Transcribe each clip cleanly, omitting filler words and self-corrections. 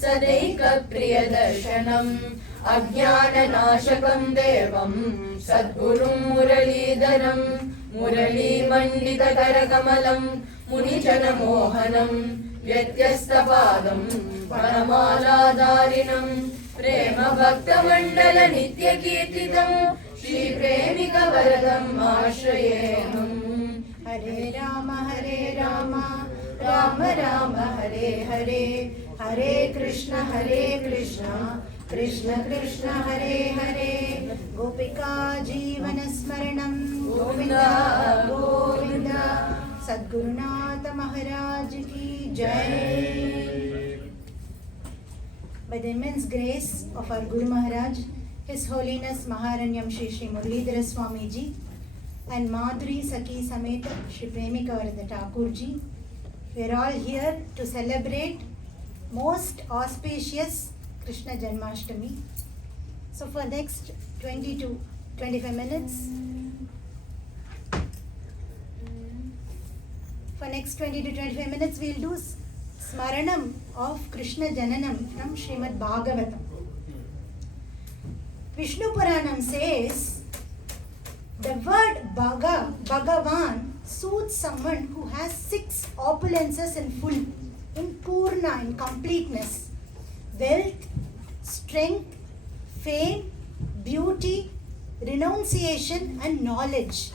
सदैकप्रियदर्शनम् अज्ञाननाशकं देवं सद्गुरुं मुरलीधरं मुरलीमण्डितकरकमलं मुनिजनमोहनं व्यत्यस्तपादं वनमालाधारिणं प्रेमभक्तमण्डलनित्यकीर्तितं श्रीप्रेमिकवरदम् आश्रयेऽहम्। हरे राम राम राम हरे हरे, हरे कृष्ण कृष्ण कृष्ण हरे हरे। गोपिका जीवन स्मरणं गोविंद गोविंद। सद्गुरुनाथ महाराज की जय। By the immense grace of our Guru Maharaj, His Holiness Maharanyam Shri Shri Muralidhara Swamiji and Madhuri Sakhi Sameta Shri Premika Varada Thakurji, we are all here to celebrate most auspicious Krishna Janmashtami. So for next 20 to 25 minutes, we'll do Smaranam of Krishna Jananam from Srimad Bhagavatam. Vishnu Puranam says the word Bhagavan suits someone who has 6 opulences in full, in Purna, in completeness: wealth, strength, fame, beauty, renunciation and knowledge.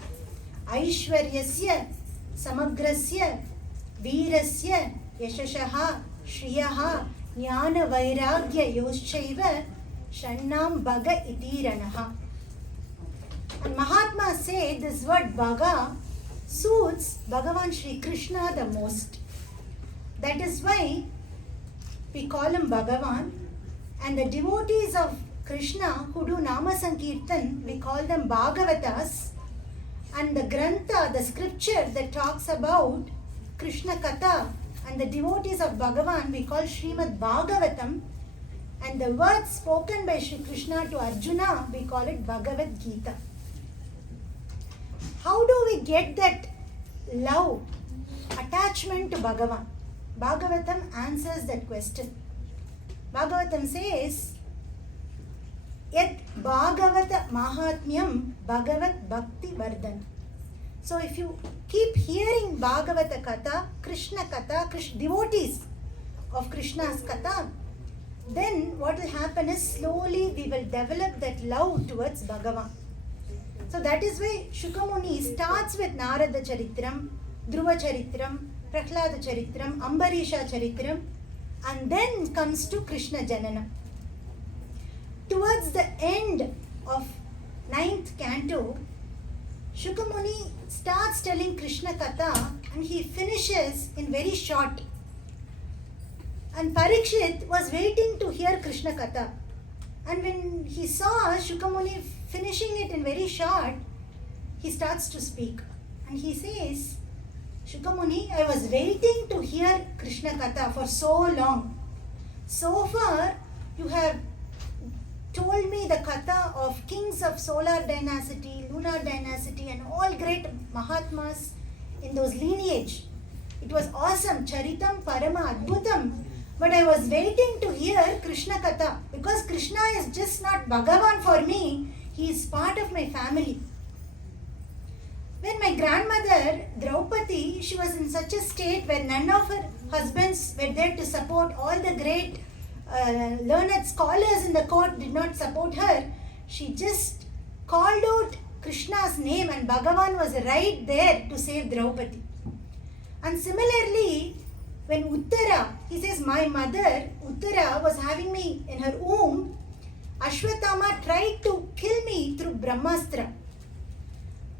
Aishwaryasya, Samagrasya, Veerasya, Yashashaha, Shriyaha, Jnana Vairagya Yoshchaiva, Shannam Bhaga Itiranaha. And Mahatmas say this word Bhaga suits Bhagavan Shri Krishna the most. That is why we call him Bhagavan, and the devotees of Krishna who do Nama Sankirtan, we call them Bhagavatas, and the Grantha, the scripture that talks about Krishna Katha and the devotees of Bhagavan, we call Srimad Bhagavatam, and the words spoken by Shri Krishna to Arjuna, we call it Bhagavad Gita. How do we get that love, attachment to Bhagavan? Bhagavatam answers that question. Bhagavatam says, Yat Bhagavata Mahatmyam Bhagavat Bhakti Vardhan. So if you keep hearing Bhagavata Katha, Krishna Katha, devotees of Krishna's Katha, then what will happen is slowly we will develop that love towards Bhagavan. So that is why Shukamuni starts with Narada Charitram, Dhruva Charitram, Prahlada Charitram, Ambarisha Charitram, and then comes to Krishna Jananam. Towards the end of 9th canto, Shukamuni starts telling Krishna Katha and he finishes in very short. And Parikshit was waiting to hear Krishna Katha. And when he saw Shukamuni finishing it in very short, he starts to speak. And he says, Shukamuni, I was waiting to hear Krishna Katha for so long. So far, you have told me the Katha of kings of solar dynasty, lunar dynasty, and all great Mahatmas in those lineage. It was awesome, Charitam Parama Adbhutam. But I was waiting to hear Krishna Katha because Krishna is just not Bhagavan for me, he is part of my family. When my grandmother, Draupadi, she was in such a state where none of her husbands were there to support, all the great learned scholars in the court did not support her, she just called out Krishna's name and Bhagavan was right there to save Draupadi. And similarly, when Uttara, he says, my mother, Uttara, was having me in her womb, Ashwatthama tried to kill me through Brahmastra.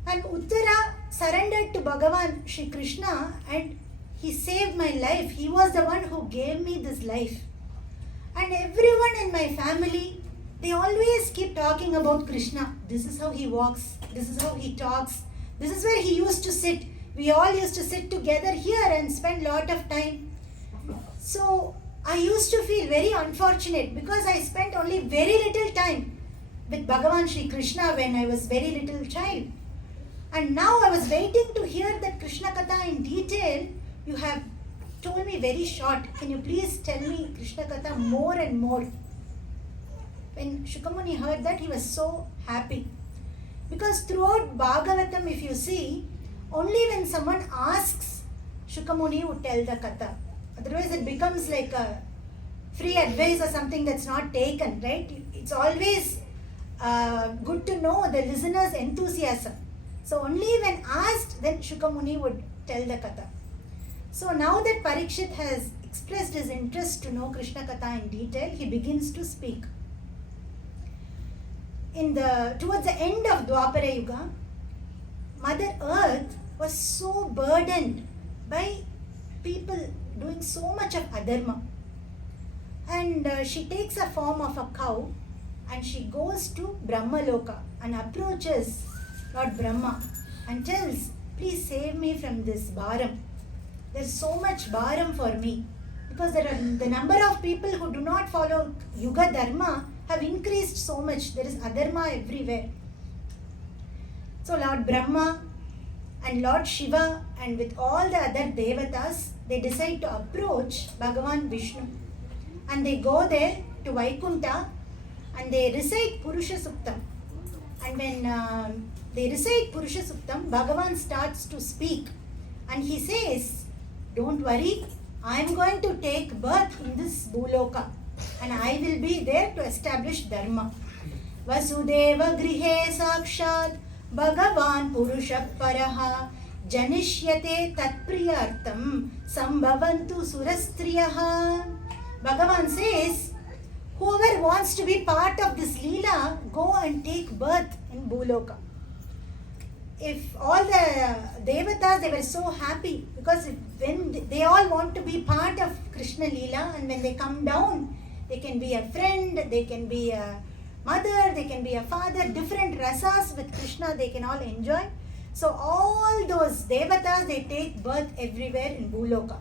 And Uttara surrendered to Bhagavan Shri Krishna and he saved my life. He was the one who gave me this life. And everyone in my family, they always keep talking about Krishna. This is how he walks. This is how he talks. This is where he used to sit. We all used to sit together here and spend a lot of time. So I used to feel very unfortunate because I spent only very little time with Bhagavan Shri Krishna when I was very little child. And now I was waiting to hear that Krishna Katha in detail. You have told me very short. Can you please tell me Krishna Katha more and more? When Shukamuni heard that, he was so happy. Because throughout Bhagavatam, if you see, only when someone asks, Shukamuni would tell the Katha. Otherwise, it becomes like a free advice or something that's not taken, right? It's always good to know the listener's enthusiasm. So only when asked, then Shukamuni would tell the Katha. So now that Parikshit has expressed his interest to know Krishna Katha in detail, he begins to speak. Towards the end of Dwapara Yuga, Mother Earth was so burdened by people doing so much of adharma. And she takes a form of a cow and she goes to Brahmaloka and approaches Lord Brahma and tells, please save me from this bharam. There's so much bharam for me. Because the number of people who do not follow Yuga Dharma have increased so much. There is adharma everywhere. So Lord Brahma and Lord Shiva and with all the other devatas, they decide to approach Bhagavan Vishnu. And they go there to Vaikunta and they recite Purusha Suktam. And when they recite Purusha Suktam, Bhagavan starts to speak. And he says, don't worry, I am going to take birth in this Bhuloka. And I will be there to establish Dharma. Vasudeva grihe sakshat Bhagavan Purusha Paraha Janishyate Tatpriyartam Sambhavantu Surastriyaha. Bhagavan says, whoever wants to be part of this Leela, go and take birth in Bhuloka. If all the devatas, they were so happy because when they all want to be part of Krishna Leela, and when they come down, they can be a friend, they can be a mother, they can be a father, different rasas with Krishna they can all enjoy. So all those devatas, they take birth everywhere in Bhuloka.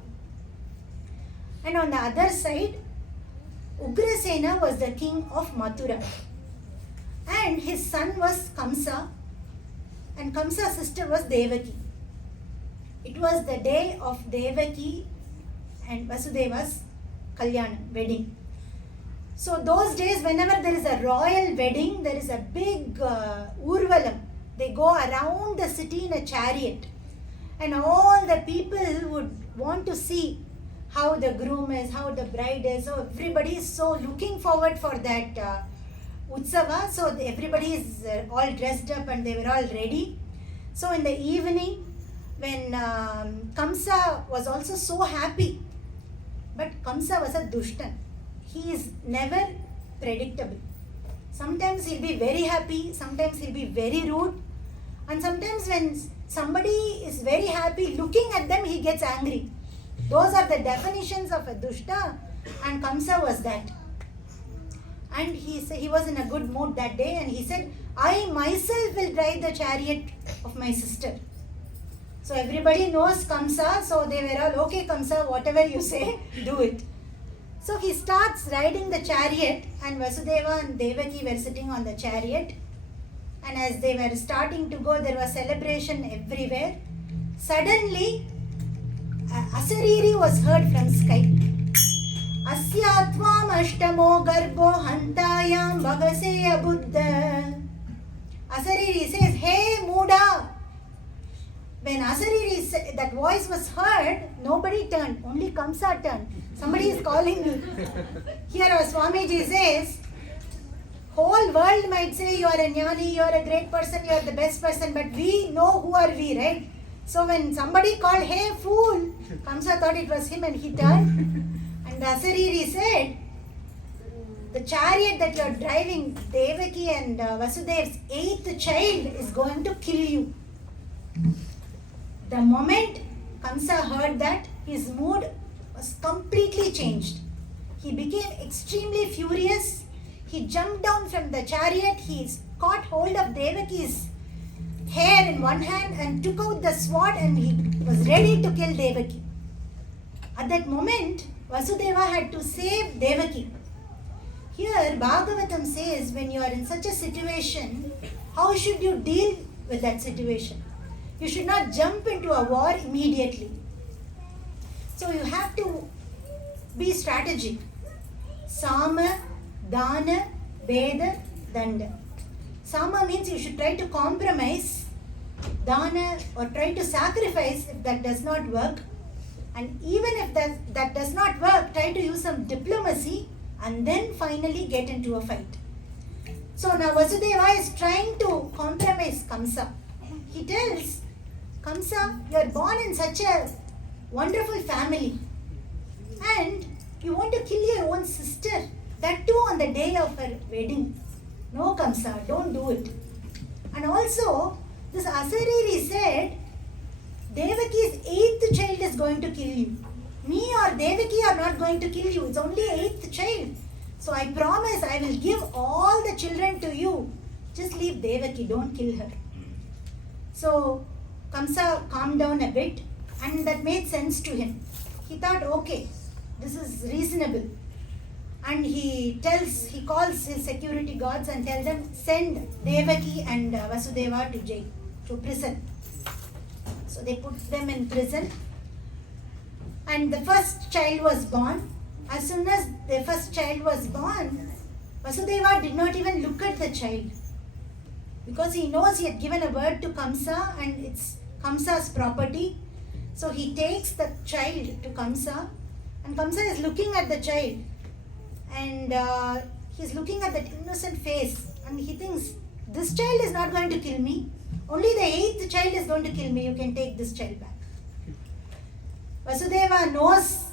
And on the other side, Ugrasena was the king of Mathura. And his son was Kamsa. And Kamsa's sister was Devaki. It was the day of Devaki and Vasudeva's Kalyana, wedding. So those days, whenever there is a royal wedding, there is a big urvalam. They go around the city in a chariot. And all the people would want to see how the groom is, how the bride is. So everybody is so looking forward for that Utsava. So everybody is all dressed up and they were all ready. So in the evening, when Kamsa was also so happy, but Kamsa was a Dushtan. He is never predictable. Sometimes he'll be very happy, sometimes he'll be very rude, and sometimes when somebody is very happy, looking at them, he gets angry. Those are the definitions of a Dushta, and Kamsa was that. And he was in a good mood that day, and he said, I myself will drive the chariot of my sister. So everybody knows Kamsa, so they were all, okay Kamsa, whatever you say, do it. So he starts riding the chariot, and Vasudeva and Devaki were sitting on the chariot. And as they were starting to go, there was celebration everywhere. Suddenly, Asariri was heard from sky. Asyatvam ashtamo garbo hantayam bhagaseya buddha. Asariri says, hey Muda. When Asariri, that voice was heard, nobody turned, only Kamsa turned. Somebody is calling me. Here our Swamiji says, whole world might say you are a jnani, you are a great person, you are the best person, but we know who are we, right? So when somebody called, hey fool, Kamsa thought it was him and he turned. And the Asariri said, the chariot that you are driving, Devaki and Vasudev's 8th child is going to kill you. The moment Kamsa heard that, his mood was completely changed. He became extremely furious. He jumped down from the chariot. He caught hold of Devaki's hair in one hand and took out the sword, and he was ready to kill Devaki. At that moment, Vasudeva had to save Devaki. Here, Bhagavatam says, when you are in such a situation, how should you deal with that situation? You should not jump into a war immediately. So you have to be strategic. Sama, Dana, Veda, Danda. Sama means you should try to compromise. Dana, or try to sacrifice if that does not work. And even if that does not work, try to use some diplomacy and then finally get into a fight. So now Vasudeva is trying to compromise Kamsa. He tells Kamsa, you are born in such a wonderful family and you want to kill your own sister, that too on the day of her wedding. No, Kamsa, don't do it. And also, this Asariri said, Devaki's 8th child is going to kill you. Me or Devaki are not going to kill you. It's only 8th child. So I promise I will give all the children to you. Just leave Devaki, don't kill her. So Kamsa calmed down a bit and that made sense to him. He thought, okay, this is reasonable. And he calls his security guards and tells them, send Devaki and Vasudeva to jail, to prison. So they put them in prison. And the first child was born. As soon as the first child was born, Vasudeva did not even look at the child. Because he knows he had given a word to Kamsa and it's Kamsa's property. So he takes the child to Kamsa and Kamsa is looking at the child. And he's looking at that innocent face and he thinks, this child is not going to kill me. Only the 8th child is going to kill me. You can take this child back. Vasudeva knows,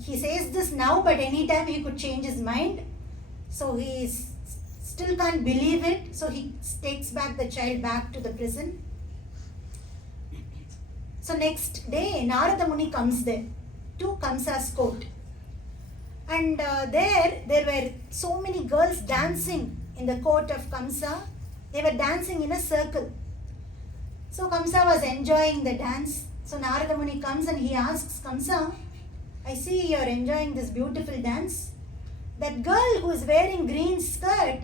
he says this now, but anytime he could change his mind. So he still can't believe it. So he takes back the child back to the prison. So next day, Narada Muni comes there to Kamsa's court. And there were so many girls dancing in the court of Kamsa. They were dancing in a circle. So Kamsa was enjoying the dance. So Narada Muni comes and he asks Kamsa, I see you are enjoying this beautiful dance. That girl who is wearing green skirt,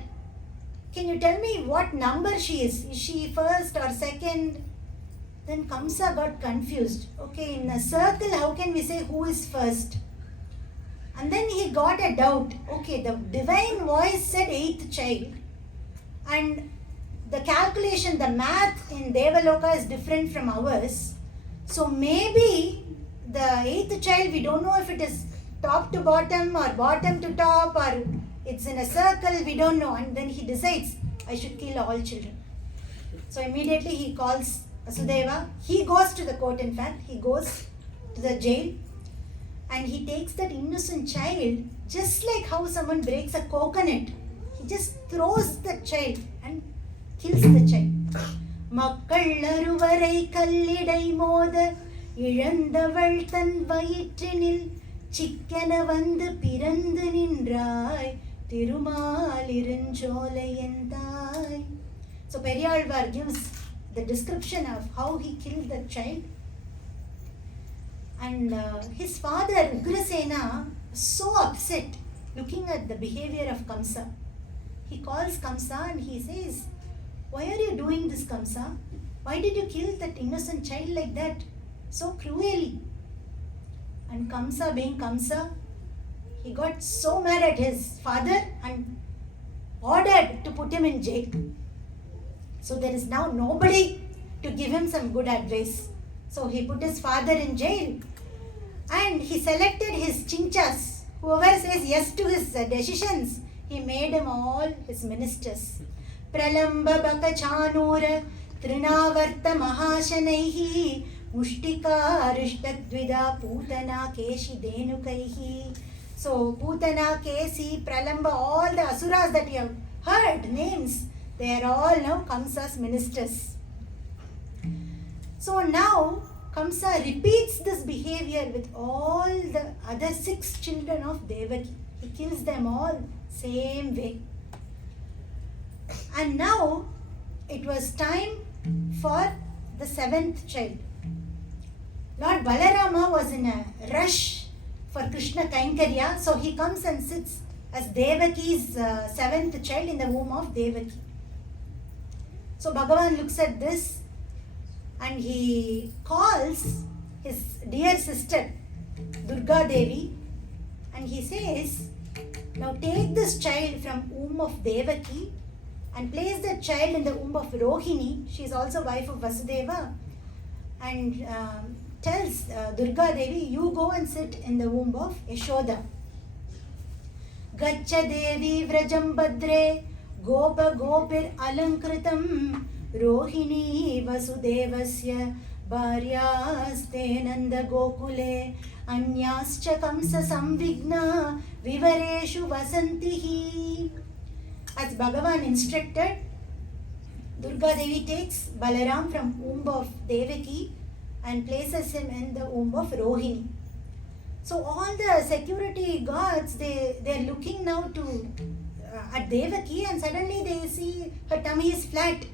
can you tell me what number she is? Is she first or second? Then Kamsa got confused. Okay, in a circle, how can we say who is first? And then he got a doubt. Okay, the divine voice said 8th child. And the calculation, the math in Devaloka is different from ours. So maybe the 8th child, we don't know if it is top to bottom or bottom to top or it's in a circle, we don't know. And then he decides, I should kill all children. So immediately he calls Vasudeva. He goes to the court, in fact. He goes to the jail. And he takes that innocent child, just like how someone breaks a coconut. He just throws the child and kills the child. Makkallaruvarai kallidai moda izhandavள் தன் வயிற்றினில் சிக்கன வந்து பிறந்து நின்றாய் திருமாலிருஞ்சோலையந்தாய். So Periyalvar gives the description of how he killed the child. And his father, Ugrasena, was so upset looking at the behavior of Kamsa. He calls Kamsa and he says, why are you doing this, Kamsa? Why did you kill that innocent child like that, so cruelly? And Kamsa, being Kamsa, he got so mad at his father and ordered to put him in jail. So there is now nobody to give him some good advice. So he put his father in jail. And he selected his chinchas. Whoever says yes to his decisions, he made them all his ministers. Pralamba baka chanura trinavarta mahashanaihi mushtika rishtadvida putana keshi denukaihi. So Putana, Kesi, Pralamba, all the asuras that you have heard names, they are all now Kamsa's ministers. So now Kamsa repeats this behavior with all the other 6 children of Devaki. He kills them all same way. And now it was time for the 7th child. Lord Balarama was in a rush for Krishna Kainkarya, so he comes and sits as Devaki's 7th child in the womb of Devaki. So Bhagavan looks at this and he calls his dear sister Durga Devi, and he says, now take this child from womb of Devaki and place the child in the womb of Rohini. She is also wife of Vasudeva, and tells Durga Devi, you go and sit in the womb of Yashoda. Gaccha Devi Vrajam Badre Gopa Gopir Alankritam Rohini Vasudevasya Bharyaste Nanda Gokule Anyascha Kamsa Samvigna Vivareshu Vasantihi. As Bhagavan instructed, Durga Devi takes Balaram from womb of Devaki and places him in the womb of Rohini. So all the security guards, they're looking now to at Devaki, and suddenly they see her tummy is flat.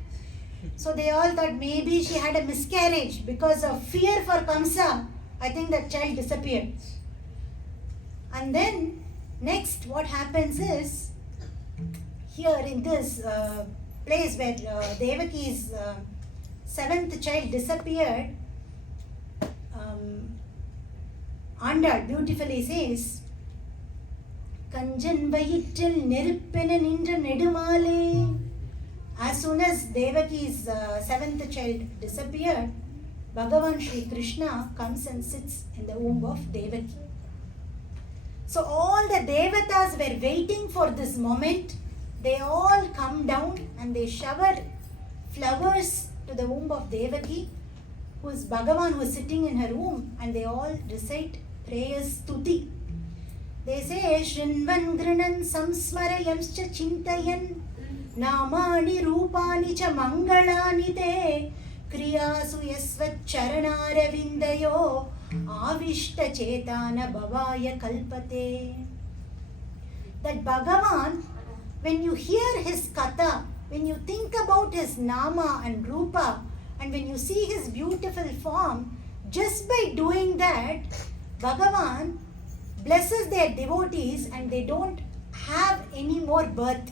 So they all thought maybe she had a miscarriage. Because of fear for Kamsa, I think that child disappeared. And then next what happens is, here in this place where Devaki's seventh child disappeared, Andal beautifully says, Kanjan Vayittil Nirupena Nindra Nedumale. As soon as Devaki's seventh child disappeared, Bhagavan Shri Krishna comes and sits in the womb of Devaki. So all the Devatas were waiting for this moment. They all come down and they shower flowers to the womb of Devaki, who is Bhagavan, who is sitting in her womb, and they all recite prayers stuti. They say, Shrinvan Grinan Samsmarayamscha Chintayan Namani Rupani Cha Mangalani Te Kriyasu Yasvat Charanaravindayo Avishta Chetana Bhavaya Kalpate. That Bhagavan, when you hear his katha, when you think about his nama and rupa, and when you see his beautiful form, just by doing that, Bhagavan blesses their devotees and they don't have any more birth.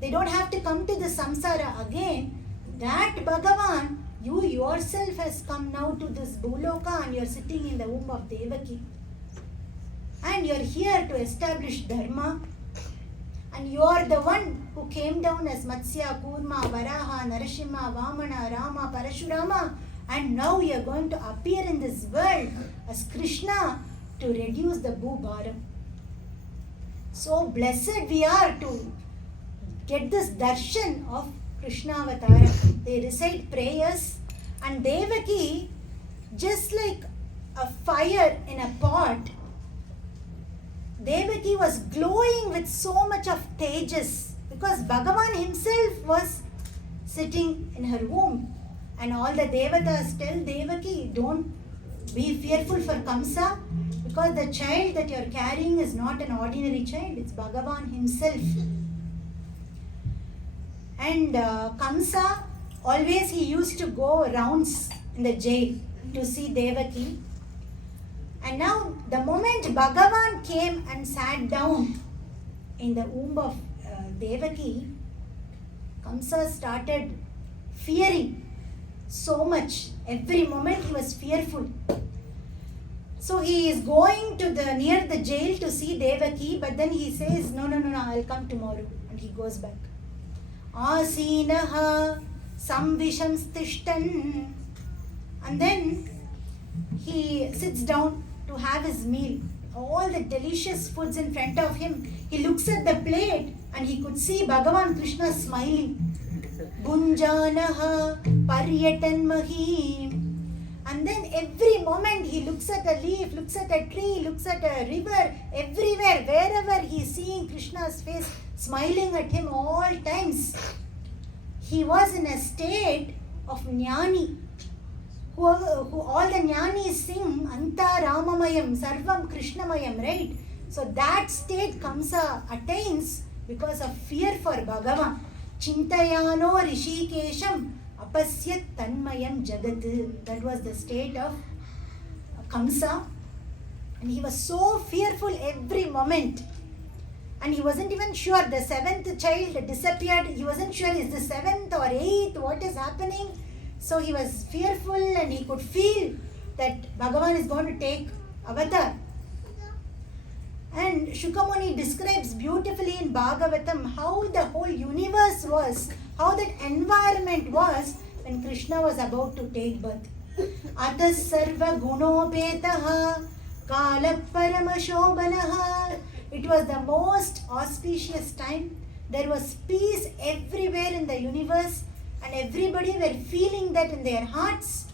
They don't have to come to the samsara again. That Bhagavan, you yourself has come now to this Bhuloka and you are sitting in the womb of Devaki. And you are here to establish Dharma. And you are the one who came down as Matsya, Kurma, Varaha, Narasimha, Vamana, Rama, Parashurama, and now you are going to appear in this world as Krishna to reduce the Bhubharam. So blessed we are to get this darshan of Krishna Avatara. They recite prayers, and Devaki, just like a fire in a pot, Devaki was glowing with so much of tejas because Bhagavan himself was sitting in her womb. And all the Devatas tell Devaki, don't be fearful for Kamsa, because the child that you are carrying is not an ordinary child, it's Bhagavan himself. And Kamsa, always he used to go rounds in the jail to see Devaki. And now the moment Bhagavan came and sat down in the womb of Devaki, Kamsa started fearing so much. Every moment he was fearful. So he is going to near the jail to see Devaki, but then he says, no, I'll come tomorrow. And he goes back. Asinaha samvisham stishtan. And then he sits down to have his meal. All the delicious foods in front of him. He looks at the plate and he could see Bhagavan Krishna smiling. Gunjanaha paryatan mahim. And then every moment he looks at a leaf, looks at a tree, looks at a river, everywhere, wherever he is seeing Krishna's face smiling at him all times. He was in a state of jnani, who all the jnanis sing Anta Ramamayam, Sarvam Krishnamayam, right? So that state Kamsa attains because of fear for Bhagavan. Chintayano Rishikesham Apasyat Tanmayam Jagat. That was the state of Kamsa. And he was so fearful every moment. And he wasn't even sure. The seventh child disappeared. He wasn't sure, is the seventh or eighth? What is happening? So he was fearful and he could feel that Bhagavan is going to take avatar. And Shukamuni describes beautifully in Bhagavatam how the whole universe was, how that environment was when Krishna was about to take birth. Atas sarva gunopetaha kala paramashobanaha. It was the most auspicious time. There was peace everywhere in the universe and everybody were feeling that in their hearts.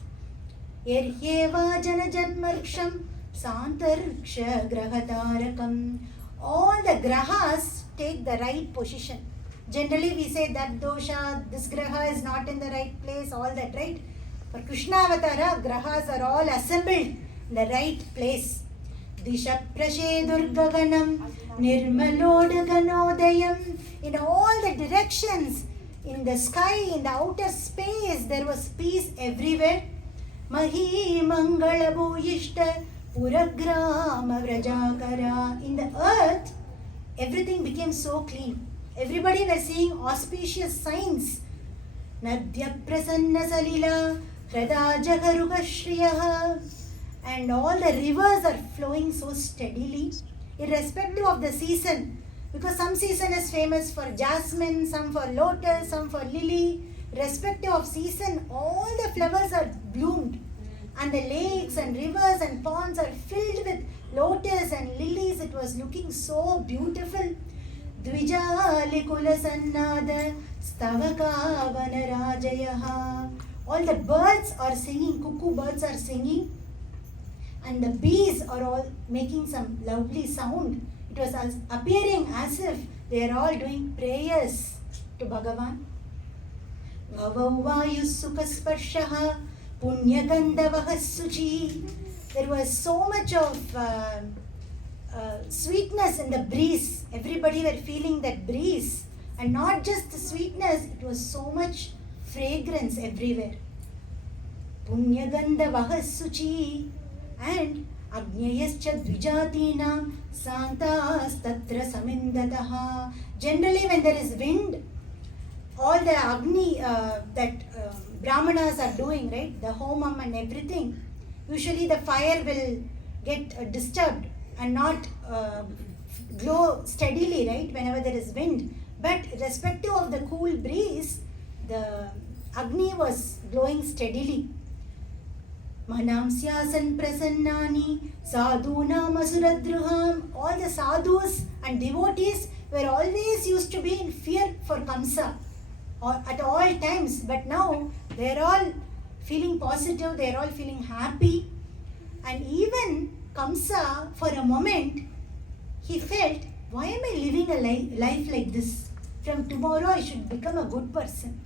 Yerhyeva jana janmarksham Santarksha grahatarakam. All the grahas take the right position. Generally we say that dosha, this graha is not in the right place, all that, right? For Krishna Avatara, grahas are all assembled in the right place. Disha prashe durgaganam nirmalodaganodayam. In all the directions, in the sky, in the outer space, there was peace everywhere. Mahi mangala bhuyishta Puragrama Vrajakara. In the earth, everything became so clean. Everybody was seeing auspicious signs. Nadya Prasanna Salila Hrada Jagarugashriyaha. And all the rivers are flowing so steadily, irrespective of the season. Because some season is famous for jasmine, some for lotus, some for lily. Respective of season, all the flowers are bloomed. And the lakes and rivers and ponds are filled with lotus and lilies. It was looking so beautiful. Dvijalikula sannada stavaka vanarajayaha. All the birds are singing, cuckoo birds are singing. And the bees are all making some lovely sound. It was appearing as if they are all doing prayers to Bhagavan. Vavavayusukasparshaha Punyagandavahasuchi. There was so much of sweetness in the breeze. Everybody were feeling that breeze. And not just the sweetness, it was so much fragrance everywhere. Punyagandavahasuchi. And Agnayascha Dvijatina Santas Tatra Samindataha. Generally when there is wind, all the Agni Brahmanas are doing, right? The homam and everything. Usually the fire will get disturbed and not glow steadily, right? Whenever there is wind. But irrespective of the cool breeze, the Agni was glowing steadily. Manam syasan prasannani sadhunam asuradruham. All the sadhus and devotees were always used to be in fear for Kamsa at all times. But now they are all feeling positive, they are all feeling happy. And even Kamsa, for a moment, he felt, why am I living a life like this? From tomorrow I should become a good person.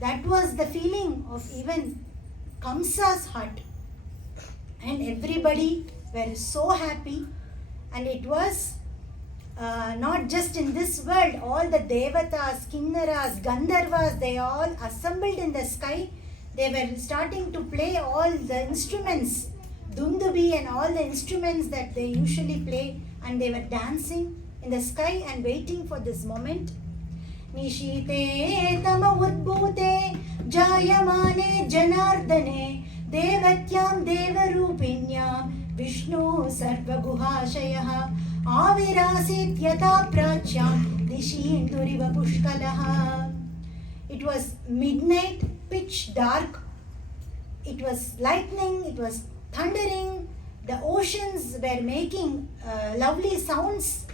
That was the feeling of even Kamsa's heart. And everybody were so happy. And it was not just in this world, all the Devatas, Kinnaras, Gandharvas, they all assembled in the sky. They were starting to play all the instruments, Dundubi and all the instruments that they usually play, and they were dancing in the sky and waiting for this moment. Nishite tama udbhute jayamane janardane devatyam devarupinyam Vishnu sarvaguhashayaha avirasit yata prachyam dishinduriva pushkalaha. It was midnight, pitch dark. It was lightning, it was thundering. The oceans were making lovely sounds.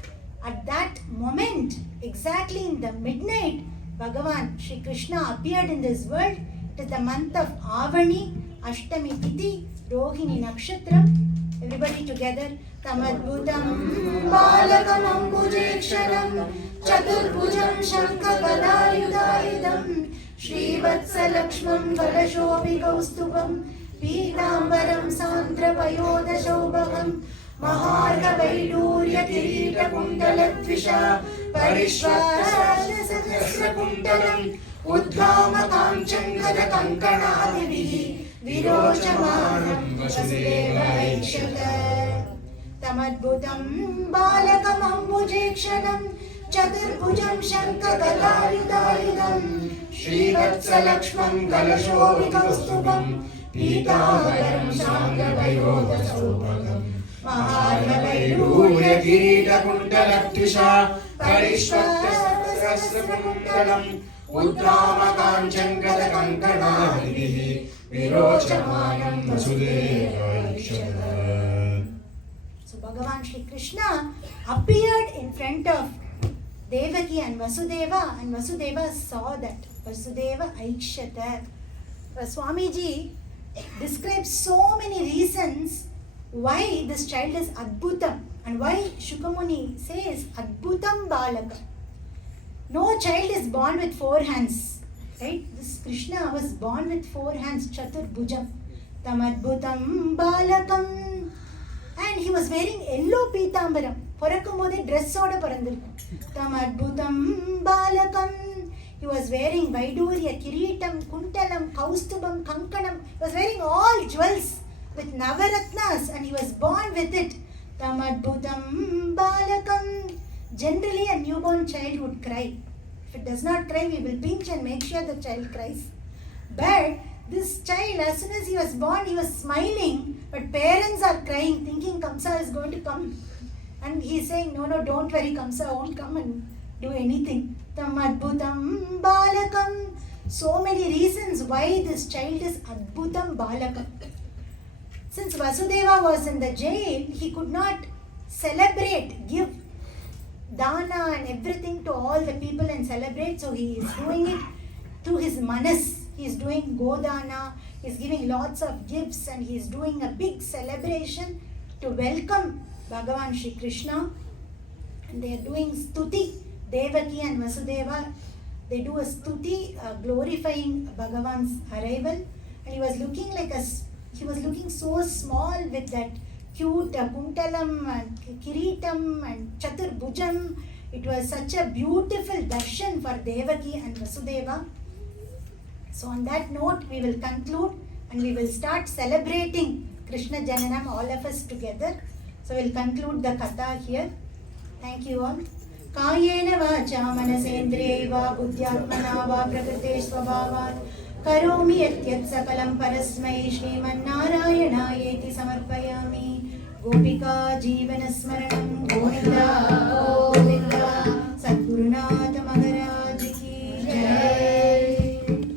At that moment, exactly in the midnight, Bhagavan Shri Krishna appeared in this world. It is the month of Avani, Ashtami Tithi, Rohini Nakshatram. Everybody together. Tamadbhutam balakam ambujeksharam chaturbhujam shankagadaayudayudam Shrivatsalakshmam kalashopi kaustubam Pītambaram sandrapayodashobhagam Mahargavaidurya kirita kundaladvisha Parishvara kundalam Udgama changada kankanadivihi Virochamanam Vasudeva Aikshata. Tamadbhutam balakam ambujekshanam Chaturbhujam shankagalayudayudam Shrivatsalakshmam kalashobhikaustubam Pītambaram sandrapayodashobhagam महार्हवैडूर्य किरीटकुण्डलत्विषा परिष्वक्तसहस्रकुण्डलम् उद्रामकाञ्चङ्करकङ्कणादिभिः विरोचमानं वसुदेवैक्षत. So Bhagavan Shri Krishna appeared in front of Devaki and Vasudeva saw that. Vasudeva Aikshata. Swamiji describes so many reasons why this child is Adbhutam and why Shukamuni says Adbhutam Balaka. No child is born with 4 hands. Right? This Krishna was born with 4 hands, Chatur Bhujam. Tam Adbhutam Balakam. And he was wearing yellow Pitambaram. Porakkumbodhe dress oda parandirukkum. Tam Adbhutam Balakam. He was wearing Vaidurya, Kiritam, Kuntalam, Kaustubam, Kankanam. He was wearing all jewels with Navaratnas and he was born with it. Tam Adbhutam Balakam. Generally, a newborn child would cry. If it does not cry, we will pinch and make sure the child cries. But this child, as soon as he was born, he was smiling. But parents are crying, thinking Kamsa is going to come. And he is saying, no, don't worry, Kamsa won't come and do anything. Tam Adbhutam Balakam. So many reasons why this child is Adbhutam Balakam. Since Vasudeva was in the jail, he could not celebrate, give dana and everything to all the people and celebrate. So he is doing it through his manas. He is doing Godana, he is giving lots of gifts and he is doing a big celebration to welcome Bhagavan Shri Krishna. And they are doing stuti. Devaki and Vasudeva, they do a stuti glorifying Bhagavan's arrival. And he was looking so small with that cute Kuntalam and Kiritam and Chatur Bhujam. It was such a beautiful darshan for Devaki and Vasudeva. So on that note, we will conclude and we will start celebrating Krishna Jananam, all of us together. So we will conclude the katha here. Thank you all. Kayena vacha manasendriyaiva buddhyatmana va prakrite svabhavat karomi yatyat sakalam parasmai shrimannarayanaayeti samarpayami. Gopika Jeevana Smaranam Govinda